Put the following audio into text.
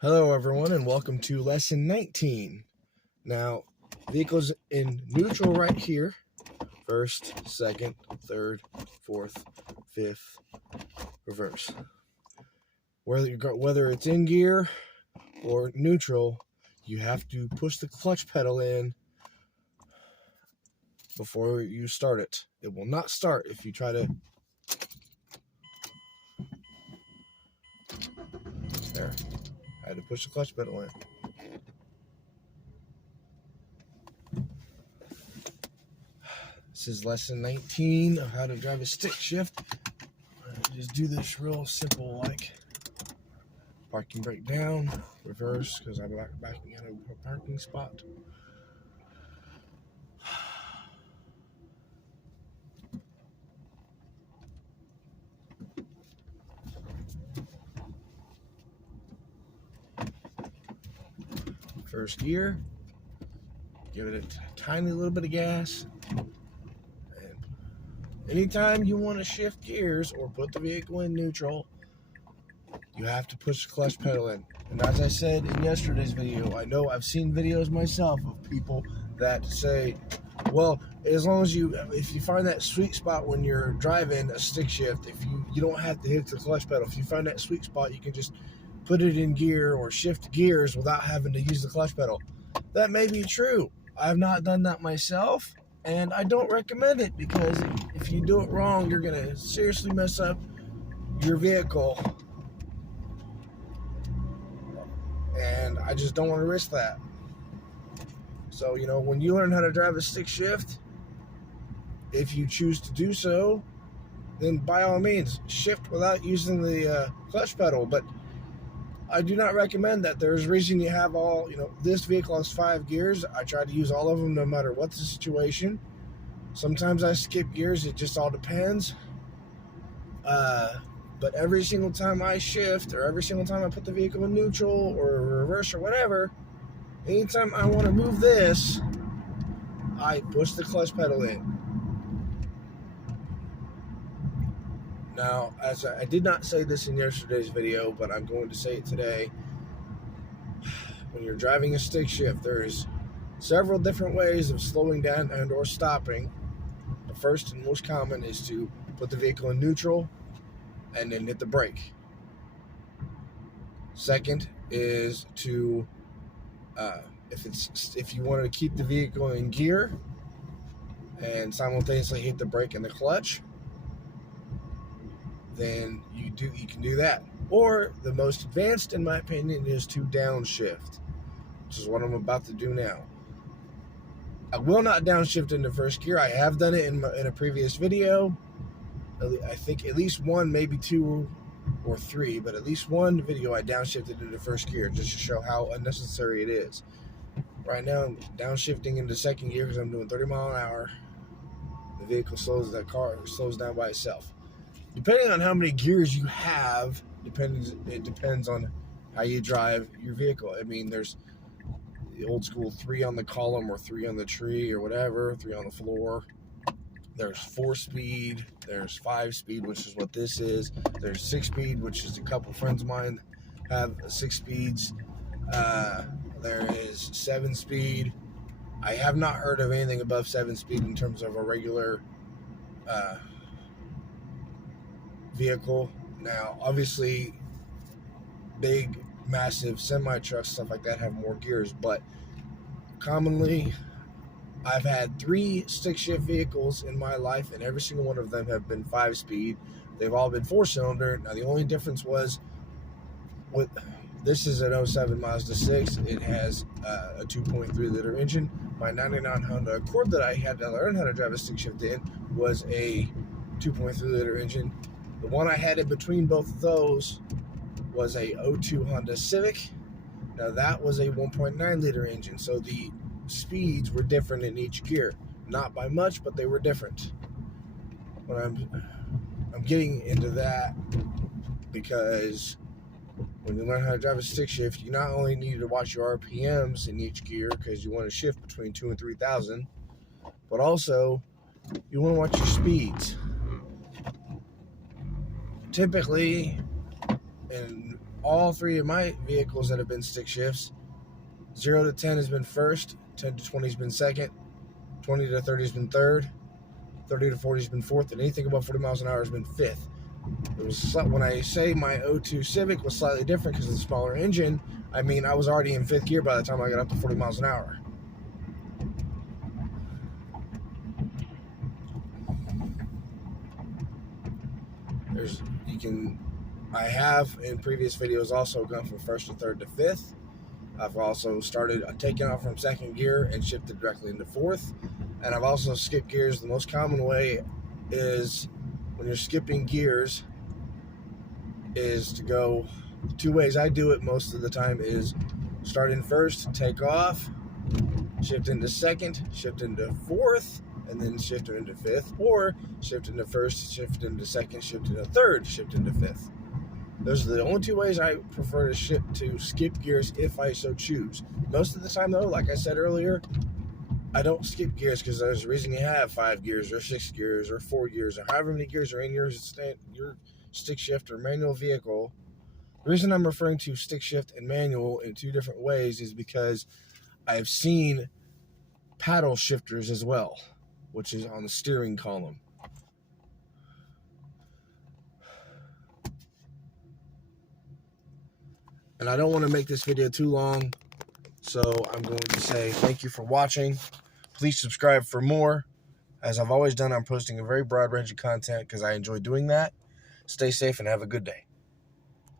Hello everyone and welcome to lesson 19. Now, vehicles in neutral right here. First, second, third, fourth, fifth, reverse. Whether it's in gear or neutral, you have to push the clutch pedal in before you start it. It will not start if you try to... There. I had to push the clutch pedal in. This is lesson 19 of how to drive a stick shift. Just do this real simple, like parking brake down, reverse, because I'm backing out of a parking spot. First gear, give it a tiny little bit of gas. And anytime you want to shift gears or put the vehicle in neutral, you have to push the clutch pedal in. And as I said in yesterday's video, I know I've seen videos myself of people that say, well, as long as if you find that sweet spot when you're driving a stick shift, if you don't have to hit the clutch pedal. If you find that sweet spot, you can just put it in gear or shift gears without having to use the clutch pedal. That may be true. I've not done that myself, and I don't recommend it, because if you do it wrong, you're going to seriously mess up your vehicle. And I just don't want to risk that. So, when you learn how to drive a stick shift, if you choose to do so, then by all means, shift without using the clutch pedal. But I do not recommend that. There's a reason you have all, this vehicle has 5 gears. I try to use all of them no matter what the situation. Sometimes I skip gears. It just all depends. But every single time I shift, or every single time I put the vehicle in neutral or reverse or whatever, anytime I want to move this, I push the clutch pedal in. Now, as I did not say this in yesterday's video, but I'm going to say it today. When you're driving a stick shift, there's several different ways of slowing down and or stopping. The first and most common is to put the vehicle in neutral and then hit the brake. Second is to, if you want to keep the vehicle in gear and simultaneously hit the brake and the clutch, then you can do that. Or the most advanced, in my opinion, is to downshift, which is what I'm about to do now. I will not downshift into first gear. I have done it in a previous video. I think at least one, maybe 2 or 3, but at least one video I downshifted into first gear just to show how unnecessary it is. Right now I'm downshifting into second gear because I'm doing 30 miles an hour. The car slows down by itself. Depending on how many gears you have, it depends on how you drive your vehicle. I mean, there's the old school 3 on the column or 3 on the tree or whatever, 3 on the floor. There's 4-speed, there's 5-speed, which is what this is. There's 6-speed, which is a couple friends of mine have 6 speeds. There is 7-speed. I have not heard of anything above 7-speed in terms of a regular vehicle. Now, obviously, big, massive semi-trucks, stuff like that, have more gears, but commonly, I've had 3 stick shift vehicles in my life, and every single one of them have been 5-speed. They've all been 4-cylinder. Now, the only difference was, this is an 07 Mazda 6. It has a 2.3-liter engine. My 99 Honda Accord that I had to learn how to drive a stick shift in was a 2.3-liter engine. The one I had in between both of those was a 02 Honda Civic. Now, that was a 1.9-liter engine, so the speeds were different in each gear. Not by much, but they were different. When I'm getting into that because when you learn how to drive a stick shift, you not only need to watch your RPMs in each gear because you want to shift between 2,000 and 3,000, but also you want to watch your speeds. Typically, and all three of my vehicles that have been stick shifts, 0 to 10 has been first, 10 to 20 has been second, 20 to 30 has been third, 30 to 40 has been fourth, and anything above 40 miles an hour has been fifth. It was, when I say my 02 Civic was slightly different because of the smaller engine, I mean I was already in fifth gear by the time I got up to 40 miles an hour. I have in previous videos also gone from first to third to fifth. I've also started taking off from second gear and shifted directly into fourth. And I've also skipped gears. The most common way is when you're skipping gears is to go two ways. I do it most of the time is start in first, take off, shift into second, shift into fourth, and then shift into fifth, or shift into first, shift into second, shift into third, shift into fifth. Those are the only two ways I prefer to skip gears if I so choose. Most of the time, though, like I said earlier, I don't skip gears because there's a reason you have 5 gears or 6 gears or 4 gears or however many gears are in your stick shift or manual vehicle. The reason I'm referring to stick shift and manual in two different ways is because I've seen paddle shifters as well, which is on the steering column. And I don't want to make this video too long, so I'm going to say thank you for watching. Please subscribe for more. As I've always done, I'm posting a very broad range of content because I enjoy doing that. Stay safe and have a good day.